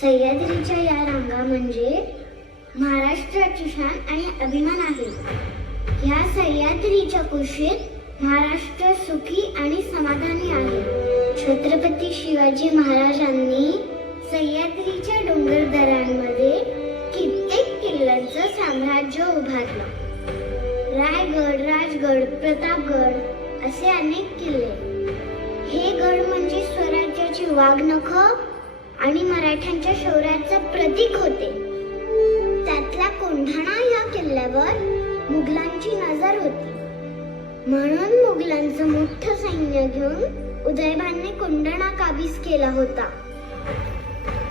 सह्याद्रीच्या या रांगा म्हणजे महाराष्ट्राची शान आणि अभिमान आहे. ह्या सह्याद्रीच्या कुशीत महाराष्ट्र सुखी आणि समाधानी आहे. छत्रपती शिवाजी महाराजांनी सह्याद्रीच्या डोंगरदऱ्यांमध्ये कित्येक किल्ल्यांचं साम्राज्य उभारलं. रायगड, राजगड, प्रतापगड असे अनेक किल्ले. हे गड म्हणजे स्वराज्याची वाघनख आणि मराठ्यांच्या शौर्याचं प्रतीक होते. त्यातल्या कोंढाणा या किल्ल्यावर मुघलांची नजर होती. म्हणून मुघलांचं मोठं सैन्य घेऊन उदयभानने कोंढाणा काबीज केला होता.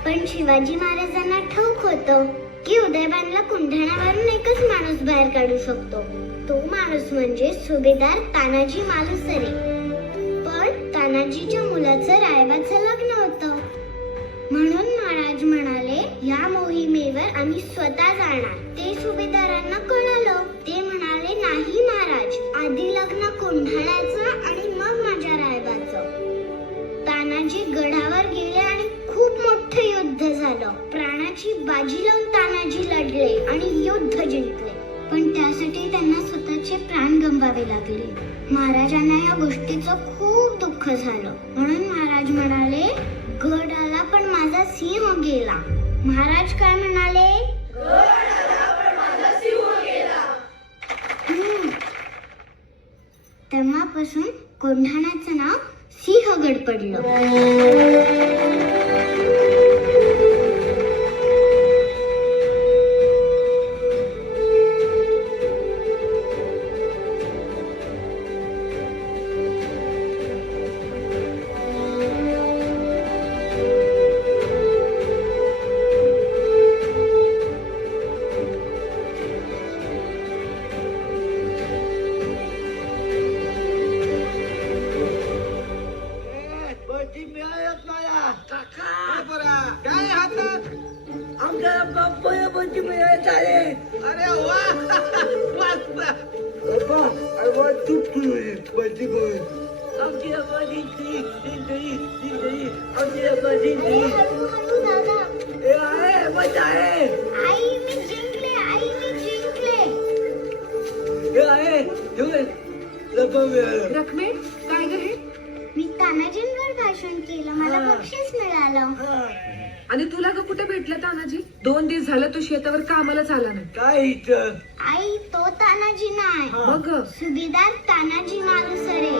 पण शिवाजी महाराजांना ठाऊक होतं की उदयभानला कोंढाण्यावरून एकच माणूस बाहेर काढू शकतो. तो माणूस म्हणजे सुभेदार तानाजी मालुसरे. पण तानाजीच्या मुलाचं रायबाचं लग्न होतं. म्हणून महाराज म्हणाले, या मोहिमेवर आम्ही स्वतः जाणार. ते सुभेदारांना कळालं. ते म्हणाले, नाही महाराज, आधी लग्न कोंढाण्याचं आणि मग माझ्या रायबाचं. तानाजी गडावर गेले आणि खूप मोठं युद्ध झालं. प्राणाची बाजी लावून तानाजी लढले आणि युद्ध जिंकले. पण त्यासाठी त्यांना स्वतःचे प्राण गमवावे लागले. महाराजांना या गोष्टीचं खूप दुःख झालं. म्हणून महाराज म्हणाले, गड आला पण माझा सिंह गेला. महाराज काय म्हणाले? गड आला पण माझा सिंह गेला. तेव्हापासून कोंढाण्याचं नाव सिंहगड पडलं. काय हातात? आमच्या बाप्पा बंदी मिळायचं आहे. अरे वा, मस्त. बाप्पा अरे तूप बंदी बोल. आमची आबादी आमची आबादी हळूहळू दादा. हे आहे मजा आहे. आई मी जिंकले, आई मी जिंकले. हे आहे हे लपा मिळालं. रखमे काय ग हे? मी तानाजींवर भाषण केलं, मला बक्षीस मिळालं. आणि तुला ग कुठे भेटलं तानाजी? 2 दिवस झालं तू शेतावर कामालाच आला नाही. काय इथं? आई तो तानाजी नाही, मग सुभेदार तानाजी मालुसरे.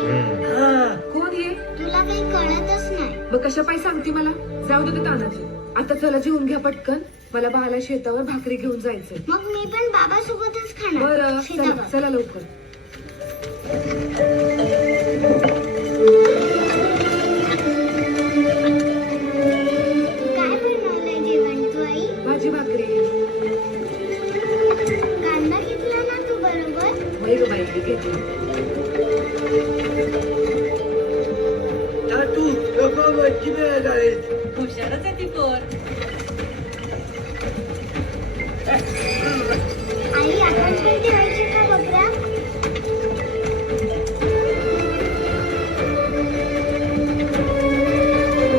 कोण ये? तुला काही कळतच नाही. मग कशा पायी सांगते मला? जाऊ दे ते तानाजी. आता चला जेवून घ्या पटकन. मला बाळाला शेतावर भाकरी घेऊन जायचंय. मग मी पण बाबा सोबतच खाणार. बरं चला शेतावर. चला लवकर. काय बनवलंय जेवण तू आई? भाजी भाकरी. कांदा घेतला ना तू बरोबर? बाई ग बाई घेते. तू लपा बंदी मिळायचं आहे. हुशारच आहे ती पोर. आई आपण पण ठेवायची का बकरा?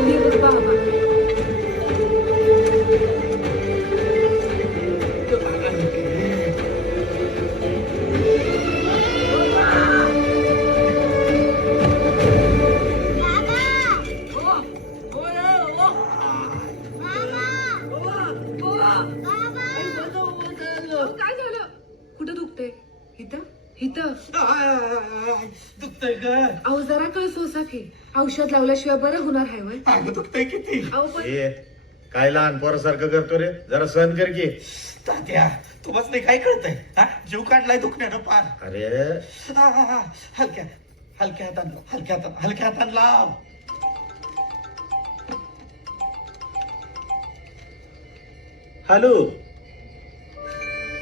हे बघ बाबा. बाबा! काय झालं? कुठं दुखतंय? इथं इथं. दुखतंय का? अहो जरा कळ सोसा की. औषध लावल्याशिवाय बरं होणार आहे वय. अगं दुखतंय किती? अहो पण ए, काय लहान पोरासारखं करतो रे, जरा सहन कर की. तात्या तुम्हाला नाही काय कळतंय? हा जीव काढलाय दुखण्यानं पार. अरे हलक्या हलक्या हातान लाव, हलक्या हातान लाव. हॅलो.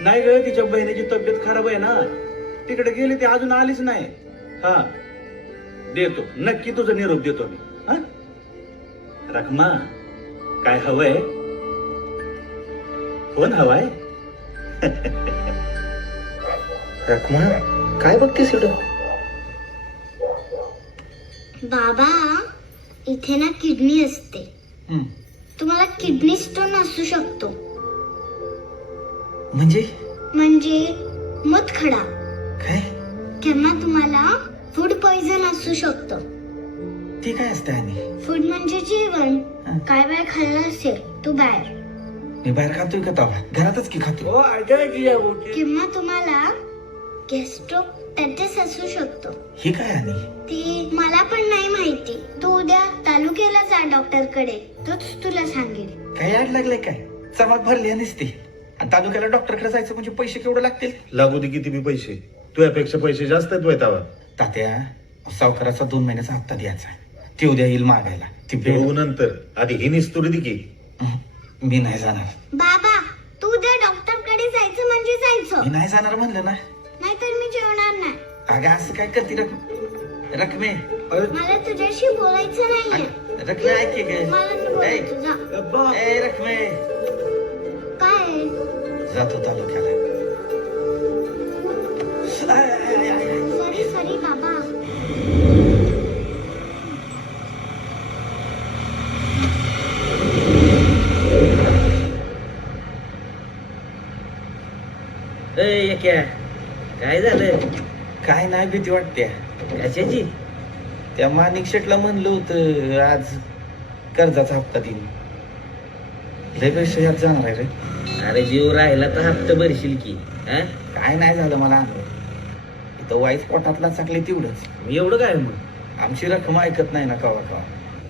नाही ग, तिच्या बहिणीची तब्येत खराब आहे ना, तिकडे गेली ती अजून आलीच नाही. हा देतो, नक्की तुझा निरोप देतो मी. हा रखमा, काय हवंय? कोण हवाय? रखमा काय बघतेस इकडं? बाबा, इथे ना किडनी असते. तुम्हाला किडनी स्टोन असू शकतो. म्हणजे मूतखडा. काय किंवा तुम्हाला फूड पॉइझन असू शकतं. ते काय असतं आणि फूड म्हणजे जेवण. हा. काय वेळ खाल्लं असेल तू बाहेर. मी बाहेर खातोय का तवा घरातच की खातो. हो ऐकायची या गोष्टी. किंवा तुम्हाला गॅस्ट्रोपॅटिस असू शकतो. हे काय आणि ती मला पण नाही माहिती. तू उद्या तालुक्याला जा डॉक्टरकडे, तोच तुला सांगेल. काय आड लागलंय काय चमाक भरली नसते आणि तालुक्याला डॉक्टरकडे जायचं म्हणजे पैसे केवढे लागतील. लागू दे किती बी पैसे, तुझ्यापेक्षा पैसे जास्त आहेत वैतावा. तात्या सावकाराचा 2 महिन्याचा हप्ता द्यायचा आहे. ते उद्या येईल मागायला. ती ते होऊ नंतर आधी ही निस्तुरी दे की. मी नाही जाणार. बाबा तू उद्या डॉक्टरकडे जायचं म्हणजे मी जायचं, नाही जाणार म्हणलं ना. नाहीतर मी जेवणार नाही. अगं असं काय करते रकमे मला तुझ्याशी बोलायचं नाहीये. रकमे ऐक गे मला नाही बोलायचं. जा. डब्बा. ए रकमे काय जातो तालुक्याला. I, I, I, I, I. Sorry बाबा. काय झालं? काय नाही भीती वाटते. कशाची? त्या माणिक शेटला म्हणलं होतं आज कर्जाचा हप्ता देईन. लय पैसे यात जाणार आहे रे. अरे जीव राहिला तर हप्ता भरशील की. हा? काय नाही झालं मला इथं वाईस पोटातला चाकले तेवढंच. एवढं काय मग? आमची रक्कम ऐकत नाही ना कवा कवा.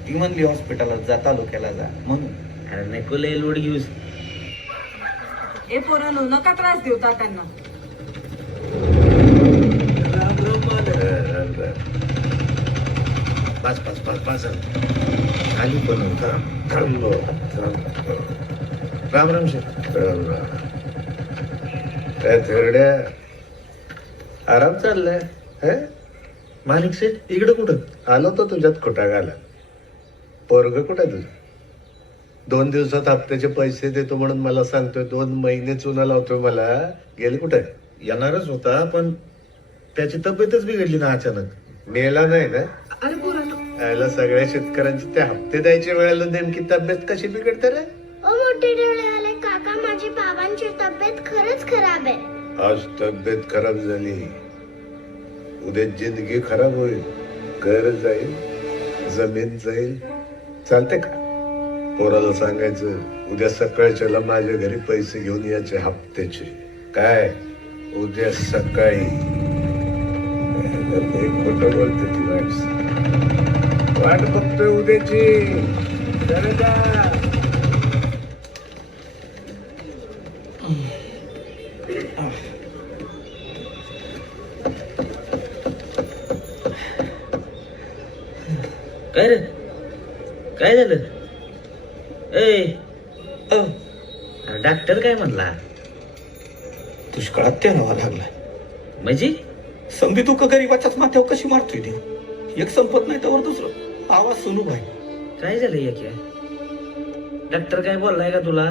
ती म्हणली हॉस्पिटलला जा तालुक्याला जा म्हणून. अरे नको लय लोड घेऊस. ए पोरांनो नका त्रास देऊ तात्यांना. राम राम मालक. पाच खाली पण होता. राम राम शेठ. काय थेरड्या आराम चाललाय हे? माणिक शेठ इकडे कुठं? आलो तो तुझ्यात खोटा घाला. पोरग कुठं आहे तुझं? 2 दिवसात हप्त्याचे पैसे देतो म्हणून मला सांगतोय. 2 महिने चुना लावतोय मला. गेले कुठे? येणारच होता पण त्याची तब्येतच बिघडली ना अचानक. मेला नाही ना? अरे पोरांनो याला सगळ्या शेतकऱ्यांची ते हप्ते द्यायच्या वेळेला नेमकी तब्येत कशी बिघडते रे? ओ मोठे डोळेवाले काका, माझी बाबांची तब्येत खरंच खराब आहे. आज तब्येत खराब झाली, उद्या जिंदगी खराब होईल. घर जाईल, जमीन जाईल. चालते का? पोराला सांगायचं उद्या सकाळच्याला माझ्या घरी पैसे घेऊन यायचे हप्त्याचे. काय उद्या सकाळी? खोटं बोलते ती वाट बघतोय उद्याची. जरा जा. काय रे? काय झालं? ए डॉक्टर काय म्हणला? दुष्काळात तेलावा लागलाय. म्हणजे समधी तू का गरीबाच्याच माथ्यावर कशी मारतोय देव. एक संपत नाही तर दुसरं. आवाज सुनू भाई. काय झालं या? डॉक्टर काय बोललाय का तुला?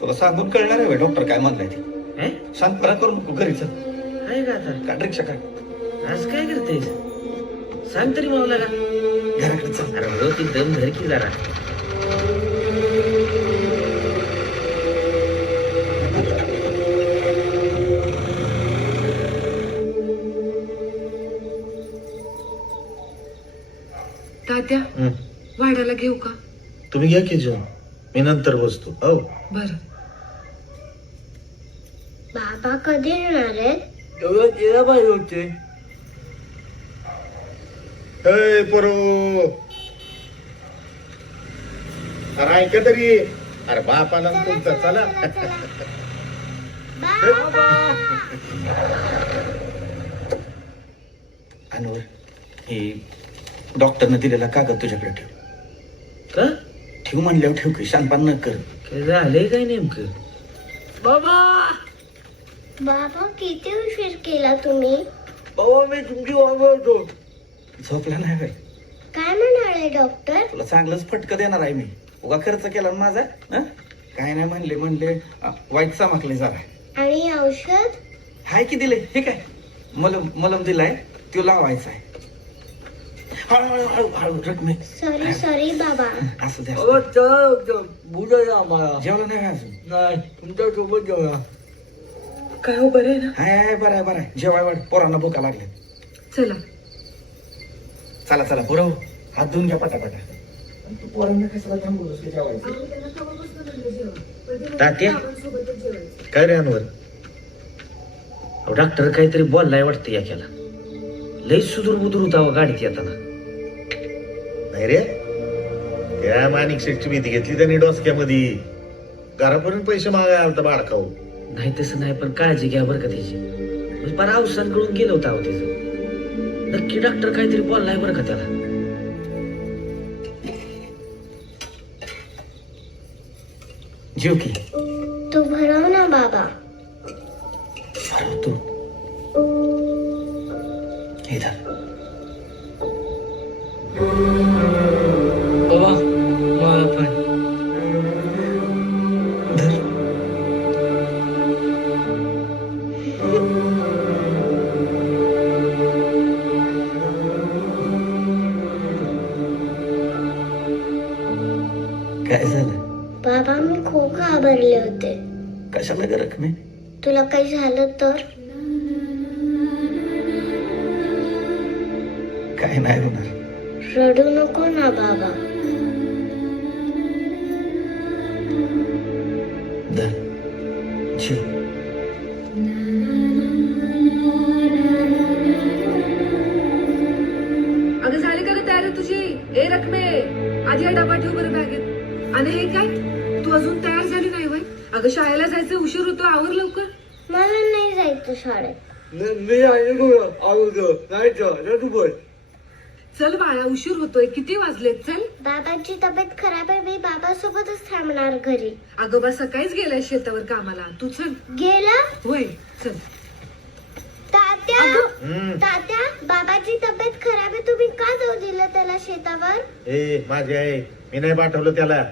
तुला सांगून कळणार आहे डॉक्टर काय म्हणलाय ते. हे? शांतपणा करू नको. घरी चल. आहे का आता? काढ रिक्षा काढ. आज काय करतेस? सांग तरी मला का. घराकडे चल. अरे हो ती दम धर की जरा. तात्या वाढायला घेऊ का? तुम्ही घ्या की जेवण, मी नंतर बसतो. हो बरं. बाबा कधी येणार आहेत? तेवढं केलं पाहिजे होते. ए पोरो, अरे ऐका तरी. अरे बापाला तुमचा चला. अनवर हे डॉक्टरने दिलेला कागद तुझ्याकडे ठेव. का? ठेव म्हणल्यावर ठेव की. शानपान न कर. काय झालंय काय नेमकं? बाबा बाबा किती उशीर केला तुम्ही? बाबा मी तुमची वागवतो. झोपला नाही बाई. काय म्हणाले डॉक्टर? तुला चांगलंच फटकं देणार आहे मी. उगा खर्च केला ना माझा. हं? काय नाही म्हणले वाईट चमकले जरा. आणि औषध? हाय की दिले. हे काय मलम दिलाय तो लावायचा आहे. हळू रकमे सॉरी सॉरी बाबा. असं द्या बाबा चला बुजा आम्हाला. जेवलं नाही का अजून नाही तुमच्या सोबत जेवला. काय हो बरं आहे ना? हाय बरं आहे बरं आहे जेवाय वाट पोरांना भुका लागले. चला. चला चला पुरव हात धुवून घ्या पटापटा. तू पोरांना कशाला थांबवलंस की जेवायचं? तात्या काय रे अनवर? डॉक्टर काहीतरी बोललाय वाटतं याच्याला. लई सुदूर बुदूर होता गाडीत येताना. नाही रे, त्या माणिक शेठची भीती घेतली त्यांनी डोसक्यामध्ये. घरापर्यंत पैसे मागाय आलता बाळकाऊ. नाही तसं नाही, पण काळजी घ्या बरं का त्याची. म्हणजे फार अवसान कळून गेलं होतं अहो त्याचं. नक्की डॉक्टर काहीतरी बोललाय बरं का त्याला. जेव की तू भरव ना बाबा. भरव तू. हे धर. बाबा मला पण. धर. काय झालं? बाबा मी खूप घाबरले होते. कशाला ग रकमे? तुला काही झालं तर? काय नाही होणार. रडू नको ना बाबा. धर. जेव. अगं झाली का ग तयारी तुझी? ए रकमे आधी हा डबा ठेव बरं बॅगेत. आणि हे काय तू अजून तयार झाली नाही वय? अगं शाळेला जायचं उशीर होतो, आवर लवकर. मला नाही जायचं शाळेत. मी ऐकू आलो नाही तर तू बोल. चल बाळा उशीर होतोय, किती वाजलेत? चल. बाबांची तब्येत खराब आहे. मी बाबासोबतच थांबणार घरी. अगं बा सकाळीच गेलाय शेतावर कामाला. तू चल. गेला? होय चल. तात्या तात्या बाबाची तब्येत खराब आहे. तुम्ही का जाऊ दिलं त्याला शेतावर? ए माझी आई, मी नाही पाठवलं त्याला.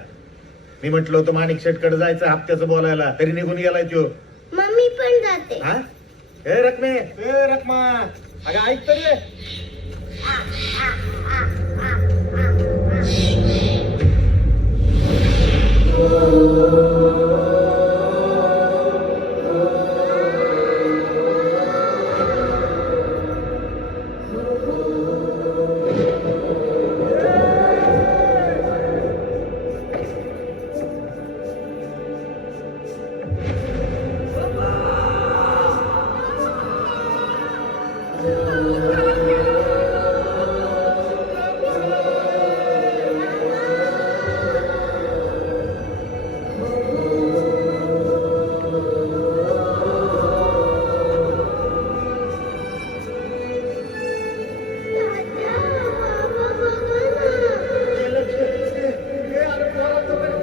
मी म्हटलं होतं माणिक शेठकडे जायचं हप्त्याचं बोलायला, तरी निघून गेलाय तो. मम्मी पण जाते. हा? ए रकमे, ए रकमा, अगं ऐक तरी. तात्या, बाबा बघा ना.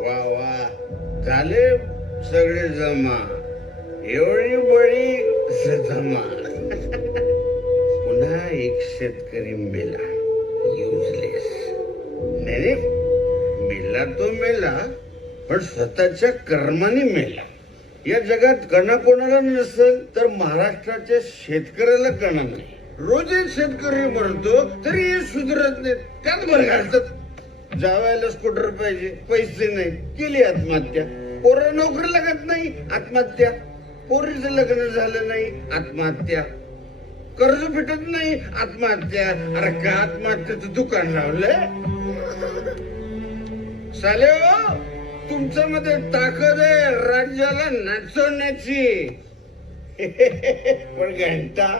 वा वा झाले सगळे जमा. एवढी बळी जमा. पुन्हा एक शेतकरी मेला. युजलेस. नाही मेला तो मेला, पण स्वतःच्या कर्माने मेला. या जगात कणा कोणाला नसेल तर महाराष्ट्राच्या शेतकऱ्याला कणा नाही. रोज एक शेतकरी मरतो तरी हे सुधरत नाही. त्यात बरं घालतात. जावायला स्कूटर पाहिजे, पैसे नाही, केली आत्महत्या. पोरं नोकरी लागत नाही, आत्महत्या. पोरीचं लग्न झालं नाही, आत्महत्या. कर्ज फिटत नाही, आत्महत्या. अरे का आत्महत्याचं दुकान लावलंय? साले हो, तुमच्या मध्ये ताकद आहे राज्याला नाचवण्याची. पण घंटा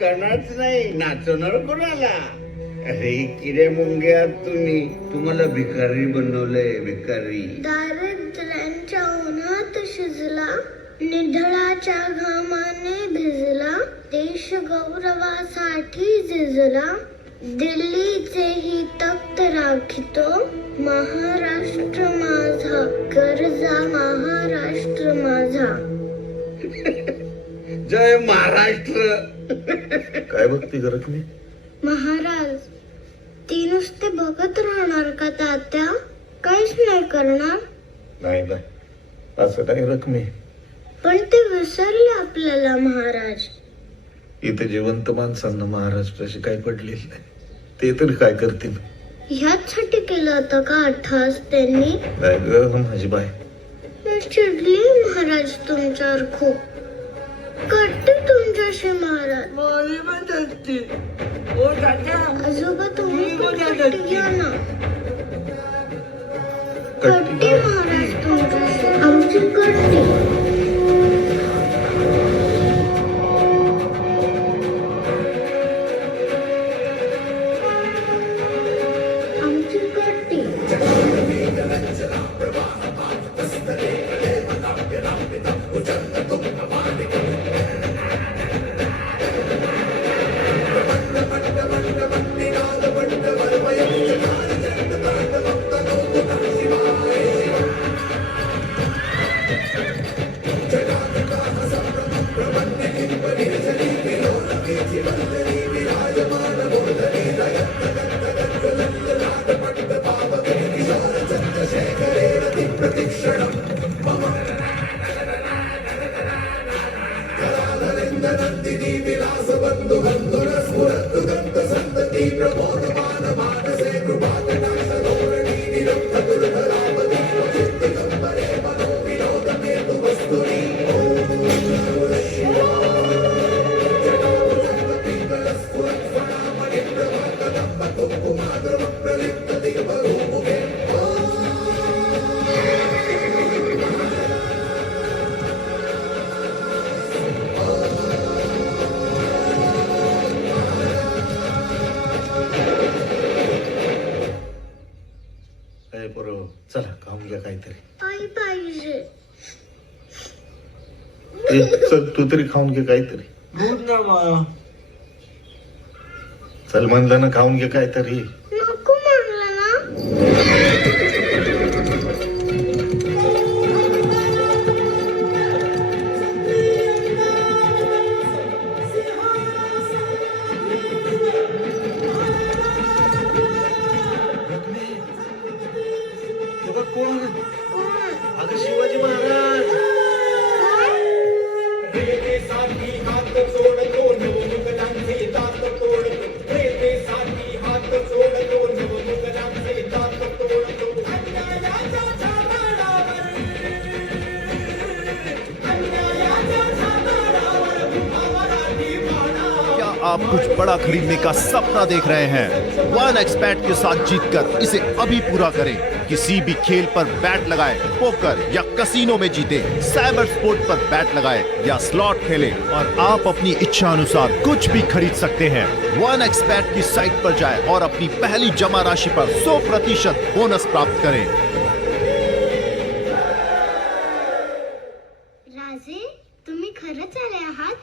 कणाच नाही, नाचवणार कोणाला? अरे किरे मुंग्या तुम्ही, तुम्हाला भिकारी बनवलंय, भिकारी. दारिद्र्यांच्या उन्हात शिजला, निधळाच्या घामाने भिजला, देश गौरवासाठी झिजला, दिल्लीचेही तख्त राखितो, महाराष्ट्र माझा गरजा महाराष्ट्र माझा. जय महाराष्ट्र. काय बघती करत मी? महाराज, ती नुसते बघत राहणार का तात्या? काहीच नाही करणार? नाही नाही, असं नाही रकमी. पण ते विसरले आपल्याला महाराज. इथे जिवंत माणसांना महाराष्ट्राशी काय पडलेलं नाही. ते तरी काय करतील? ह्याचसाठी केलं होतं का अट्टहास त्यांनी? नाही ग माझी बाय. मी चिडली महाराज तुमच्यावर खूप. करते तुमच्याशी महाराज. माझी पण चटणी. ओ तात्या, आजोबा तुम्ही मी पण पण कट्टी घ्या ना. कट्टी महाराज तुमच्याशी. आमची कट्टी. आमची कट्टी. काय बरं, चला खाऊन घ्या काहीतरी. आई पाहिजे. चल तू तरी खाऊन घे काहीतरी. दूध ना मला. चल म्हणलं ना खाऊन घे काहीतरी. नको म्हणलं ना. कोण? अगं शिवाजी महाराज. क्या आप कुछ बड़ा खरीदने का सपना देख रहे हैं? वन एक्सपैट के साथ जीतकर इसे अभी पूरा करें. किसी भी खेल पर बैट लगाएं, पोकर या कसिनो में जीते, साइबर स्पोर्ट पर बैट लगाएं या स्लॉट खेलें और आप अपनी इच्छा अनुसार कुछ भी खरीद सकते हैं. वन एक्सपैट की साइट पर जाएं और अपनी पहली जमा राशि पर 100% बोनस प्राप्त करें. राजे, तुम्ही खरंच आले आहात?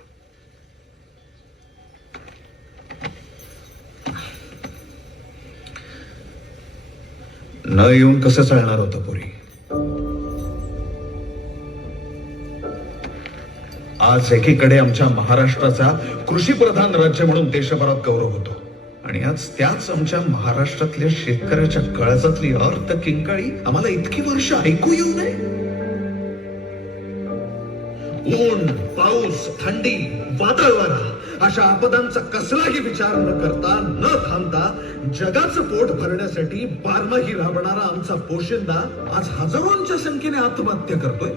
न येऊन कसं चालणार होतं पुरी? आज एकीकडे आमच्या महाराष्ट्राचा कृषी प्रधान राज्य म्हणून देशभरात गौरव होतो आणि आज त्याच आमच्या महाराष्ट्रातल्या शेतकऱ्याच्या काळजातली अर्थ किंकाळी आम्हाला इतकी वर्ष ऐकू येऊ नये. ऊन, पाऊस, थंडी, वादळ वारा अशा आपदांचा कसलाही विचार न करता न थांबता जगाचं पोट भरण्यासाठी बारमाही राबणारा आमचा पोशिंदा आज हजारोंच्या संख्येने आत्महत्या करतोय.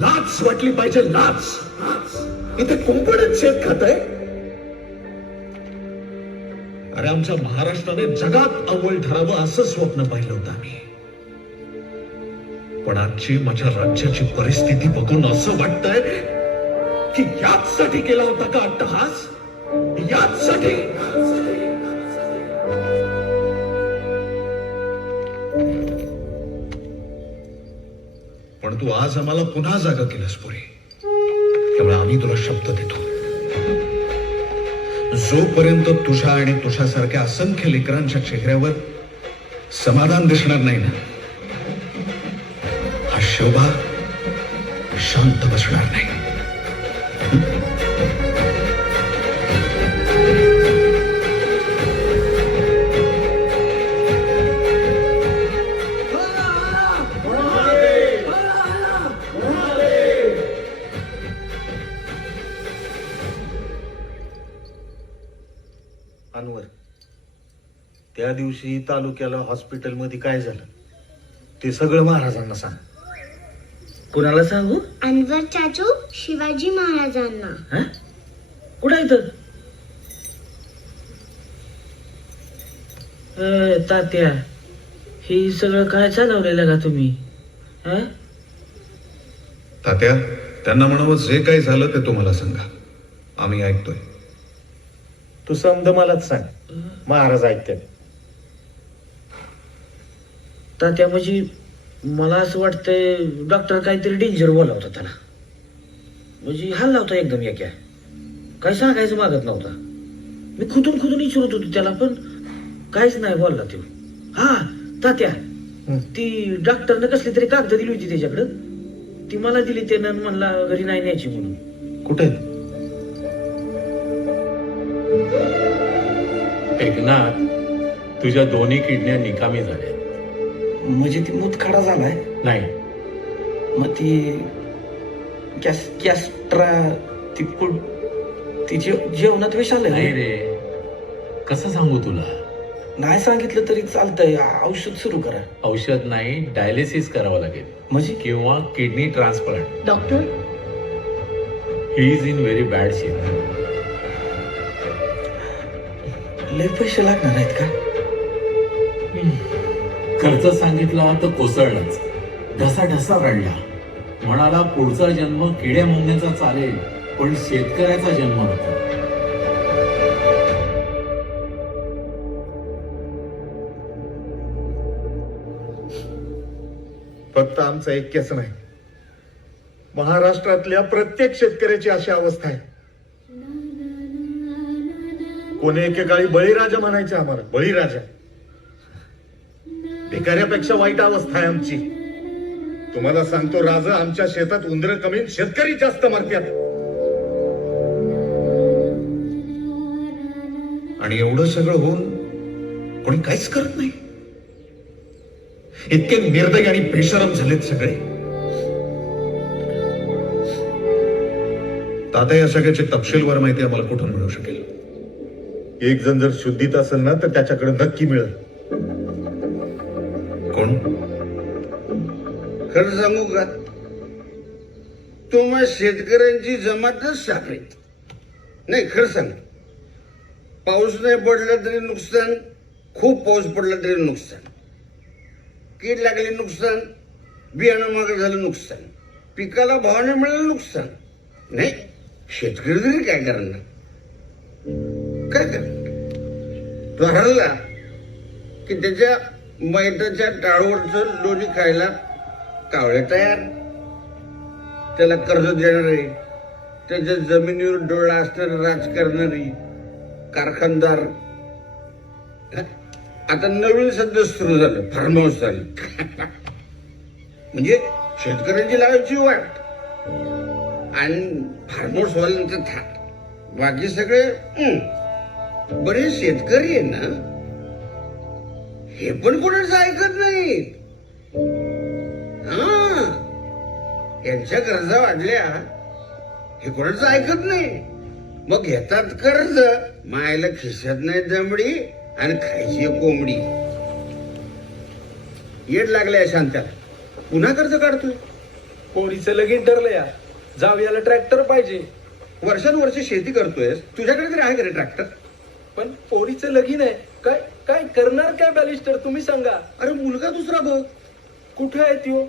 लाच वाटली पाहिजे, लाच. इथे कुंपणच शेत खात आहे. अरे आमच्या महाराष्ट्राने जगात अव्वल ठरावं असं स्वप्न पाहिलं होतं आम्ही. पण आजची माझ्या राज्याची परिस्थिती बघून असं वाटतंय की याचसाठी केला होता का अट्टहास? याचसाठी तू आज आम्हाला पुन्हा जागा केलंस पोरी. त्यामुळे आम्ही तुला शब्द देतो, जोपर्यंत तुझ्या आणि तुझ्यासारख्या असंख्य लेकरांच्या चेहऱ्यावर समाधान दिसणार नाही ना, हा शोभा शांत बसणार नाही. अनवर, त्या दिवशी तालुक्याला हॉस्पिटलमध्ये काय झालं ते सगळं महाराजांना सांग. कुणाला सांगू? अनवर चाचू शिवाजी महाराजांना. हा? कुठं आहे तर? तात्या, हे सगळं काय चालवलेलं का तुम्ही? हा? तात्या, त्यांना म्हणावं जे काही झालं ते तुम्हाला सांगा, आम्ही ऐकतोय. तू समज मलाच सांग, महाराज ऐकते. तात्या म्हणजे मला असं वाटतंय डॉक्टर काहीतरी डेंजर बोलावता त्याला. म्हणजे हल्ला होता एकदम एका, काही सांगायचं मागत नव्हता. मी खुदून विचारत होतो त्याला, पण काहीच नाही बोलला तो. हा तात्या, ती डॉक्टरने कसली तरी कागद दिली होती त्याच्याकडं, ती मला दिली त्यानं, म्हणला घरी नाही न्यायची म्हणून. कुठे? एकनाथ, तुझ्या दोन्ही किडन्या निकामी झाल्या. म्हणजे ती मूतखडा झालाय? नाही, मग ती कॅस्ट्रा ती जेवणात विष आलंय? नाही रे, कसं सांगू तुला? नाही सांगितलं तरी चालतंय, औषध सुरू करा. औषध नाही, डायलिसिस करावं लागेल. म्हणजे? किंवा kidney transplant. Doctor, he is in very bad shape. लय पैसे लागणार आहेत का? खर्च सांगितला तर कोसळलाच. ढसा रडला, म्हणाला पुढचा जन्म किड्या मुंग्यांचा चालेल, पण शेतकऱ्याचा जन्म नको. फक्त आमचं ऐक्यच नाही, महाराष्ट्रातल्या प्रत्येक शेतकऱ्याची अशी अवस्था आहे. कोणी एकेकाळी बळीराजा म्हणायचे आम्हाला, बळीराजा. भिकाऱ्यापेक्षा वाईट अवस्था आहे आमची. तुम्हाला सांगतो राजा, आमच्या शेतात उंदरं कमी, शेतकरी जास्त मरतात. आणि एवढं सगळं होऊन कोणी काहीच करत नाही. इतके निर्दयी आणि बेशरम झालेत सगळे. तात्या, या सगळ्याची तपशीलवार माहिती आम्हाला कुठून मिळू शकेल? एक जण जर शुद्धीत असेल ना, तर त्याच्याकडे नक्की मिळेल. कोण? खरं सांगू का, तुम्हा शेतकऱ्यांची जमातच साखळीत नाही. खरं सांग, पाऊस नाही पडला तरी नुकसान, खूप पाऊस पडला तरी नुकसान, कीड लागली नुकसान, बियाणं मागं झालं नुकसान, पिकाला भाव नाही मिळाला नुकसान. नाही, शेतकरी तरी काय करणार? काय करणार? तो हरला की त्याच्या मैदाच्या टाळवरचं लोणी खायला कावळे तयार, त्याला कर्ज देणारे, त्याच्या जमिनीवर डोळा असणारे राजकारणारी, कारखानदार. आता नवीन सध्या सुरू झालं, फार्म हाऊस झालं. म्हणजे शेतकऱ्यांची लावायची वाट आणि फार्म हाऊस वाल्यांचं थाट. बाकी सगळे बरेच शेतकरी आहे ना, हे पण कोणाचं ऐकत नाहीत. यांच्या गरजा वाढल्या, हे कोणाचं ऐकत नाही. मग घेतात कर्ज, मायला खिशात नाही दमडी आणि खायची कोंबडी. येड लागल्या शांत्याला, पुन्हा कर्ज काढतोय. पोरीचं लगीन ठरलं या, जावयाला ट्रॅक्टर पाहिजे. वर्षानुवर्ष शेती करतोय, तुझ्याकडे तरी आहे का रे ट्रॅक्टर? पण पोरीचं लगीन आहे, काय काय करणार काय बॅलिस्टर, तुम्ही सांगा. अरे मुलगा दुसरा बघ. कुठे आहे त्यो?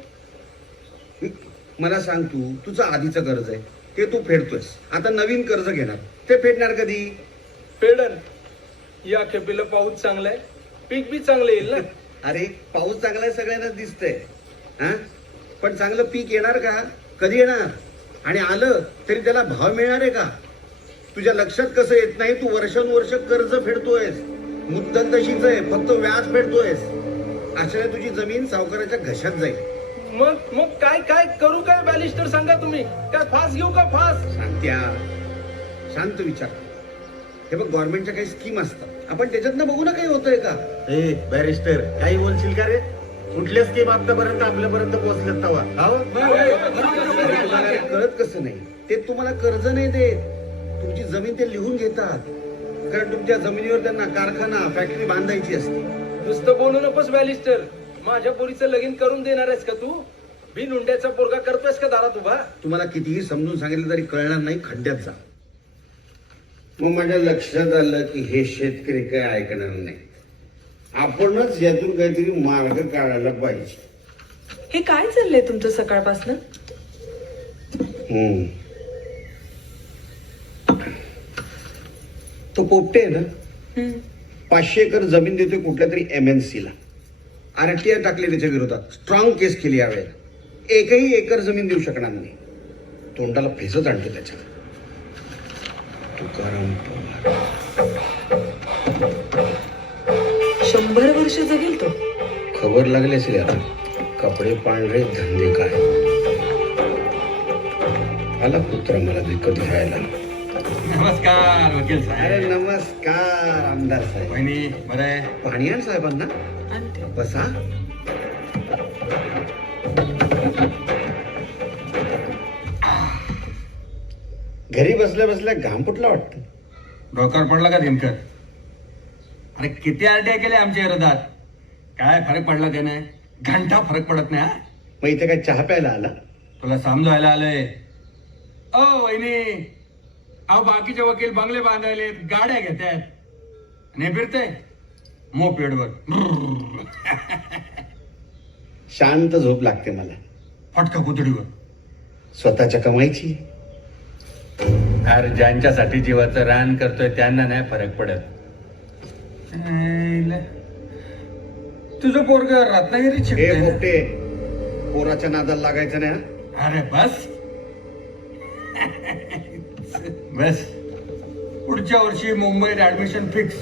मला सांग, तुझं आधीचं कर्ज आहे ते तू फेडतोयस, आता नवीन कर्ज घेणार, ते फेडणार कधी? पेडन या खेपेला पाऊस चांगलाय, पीक बी चांगलं येईल ना. अरे पाऊस चांगला आहे सगळ्यांना दिसतंय. हा, पण चांगलं पीक येणार का? कधी येणार? आणि आलं तरी त्याला भाव मिळणार आहे का? तुझ्या लक्षात कसं येत नाही, तू वर्षानुवर्ष कर्ज फेडतोयस, मुद्दल तशीच आहे, फक्त व्याज फेडतोयस. अशाने तुझी जमीन सावकाराच्या घशात जाईल. मग काय काय करू काय बॅलिस्टर सांगा तुम्ही. काय फास घेऊ का फास? शांत्या, शांत विचार. हे बघ, गव्हर्नमेंटच्या काही स्कीम असतात, आपण त्याच्यातनं बघू ना काही होतंय का. ए बॅरिस्टर, काही बोलशील का रे? कुठल्या स्कीम आतापर्यंत आपल्यापर्यंत पोहोचलेत तवा? तुम्हाला कळत कसं नाही? ते तुम्हाला कर्ज नाही देत, तुमची जमीन ते लिहून घेतात, कारण तुमच्या जमिनीवर त्यांना कारखाना फॅक्टरी बांधायची असते. नुसतं बोलू नकोस बॅलिस्टर. माझ्या पोरीचं लगीन करून देणार आहेस का तू? बिनहुंड्याचा पोरगा करतोयस का दारात उभा? तुम्हाला कितीही समजून सांगितलं तरी कळणार नाही, खड्ड्यात जा. मग माझ्या लक्षात आलं की हे शेतकरी काय ऐकणार नाही. आपणच यातून काहीतरी मार्ग काढायला पाहिजे. हे काय चाललंय तुमचं सकाळपासून? तो पोपटे आहे ना, 500 एकर जमीन देतोय कुठल्या तरी MNC ला. RTI टाकले त्याच्या विरोधात, स्ट्रॉंग केस केली यावेळेला. एकही एकर जमीन देऊ शकणार नाही. तोंडाला फेसच आणतो त्याच्या. तुकाराम पवार 100 वर्ष जगेल तो. खबर लागली असेल आता. कपडे पांढरे, धंदे काय. आला कुत्रा मला विकत घ्यायला. नमस्कार वकील अरे नमस्कार आमदार साहेब. वहिनी बरं आहे? पाणी आण साहेबांना. आणते. बसा. घरी बसल्या बसल्या घाम फुटला वाटतं. डोक्यावर पडला का दिनकर? अरे किती RTI केले आमच्या विरोधात, काय फरक पडला त्याने? घंटा फरक पडत नाही. हा, मग इथे काय चहा प्यायला आला? तुला समजायला आलंय? ओ वहिनी, अहो बाकीचे वकील बंगले बांधायले, गाड्या घेतात आणि हे फिरते मोपेडवर. शांत झोप लागते मला. फटका कुतडीवर. स्वतःच्या कमाईची. अरे ज्यांच्यासाठी जीवाचं रान करतोय त्यांना नाही फरक पडत. तुझं पोरग रत्नागिरीत हे शिकतंय ना? पोपटे, पोराच्या नादाला लागायचं नाही. हा? अरे बस बस, पुढच्या वर्षी मुंबईत ऍडमिशन फिक्स.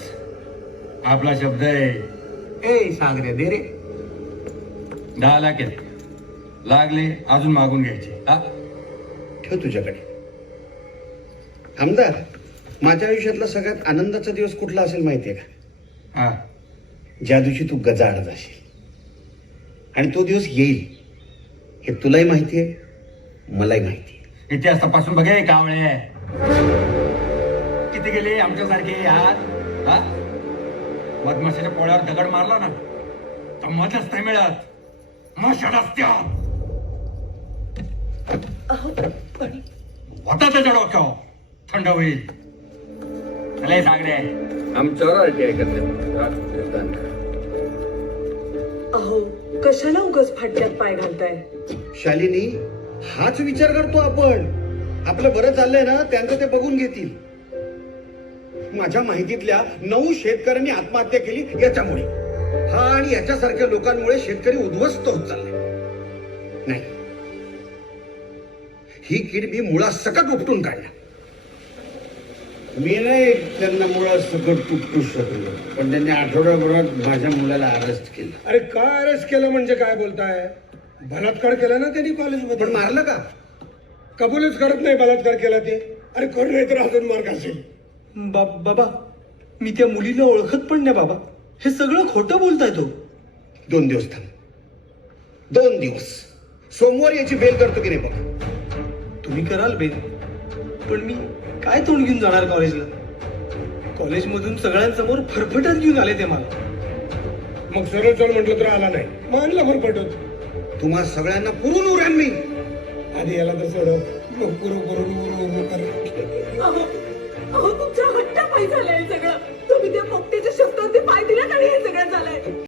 आपला शब्द आहे. ए सागरे दे रे. 10 लाख आहेत. लागले अजून मागून घ्यायचे. हा, ठेव तुझ्याकडे. आमदार, माझ्या आयुष्यातला सगळ्यात आनंदाचा दिवस कुठला असेल माहितीये का? हा. ज्या दिवशी तू गजाआड जाशील. आणि तो दिवस येईल हे तुलाही माहितीये, मलाही माहिती. इतिहास तपासून बघे कावळे. किती गेले आमच्यासारखे यार. हा, मधमाशाच्या पोळ्यावर दगड मारला ना तर मधच नाही मिळत, मशाल असत्या. होता त्याच्या डोक्यावर थंड होईल. लय सागडे आमच्यावर RTI करते. अहो कशाला उगाच फाटक्यात पाय घालताय? शालिनी, हाच विचार करतो आपण. आपलं बरं चाललंय ना, त्यांचं ते बघून घेतील. माझ्या माहितीतल्या 9 शेतकऱ्यांनी आत्महत्या केली याच्यामुळे. हा, आणि याच्यासारख्या लोकांमुळे शेतकरी उद्ध्वस्त होत चालले. नाही, ही कीड मी मुळासकट उपटून काढणार. मी नाही त्यांना मुळासकट उपटू शकलो, पण त्यांनी आठवड्याभरात माझ्या मुलाला अरेस्ट केलं. अरे काय अरेस्ट केलं म्हणजे काय बोलताय? बलात्कार केला ना त्यांनी कॉलेजमध्ये. पण मारलं का? कबूलच करत नाही बलात्कार केला ते. अरे कर नाही तर अजून मार्ग असेल. बाबा, मी त्या मुलीला ओळखत पण नाही बाबा. हे सगळं खोटं बोलताय तो. 2 दिवस थांब. 2 दिवस. सोमवार याची बेल करतो की नाही बघ. तुम्ही कराल बेल, पण मी काय तोंड घेऊन जाणार कॉलेजला? कॉलेजमधून सगळ्यांसमोर फरफटत घेऊन आले ते मला. मग सरळ चल म्हटलं तर आला नाही, मानला फरफटत. तुम्हा सगळ्यांना पुरून उरण मी. आधी याला तर सोडव, मग पुरू कर. अहो तुमच्या हट्टा पायी झालंय सगळं. तुम्ही त्या पोपट्याच्या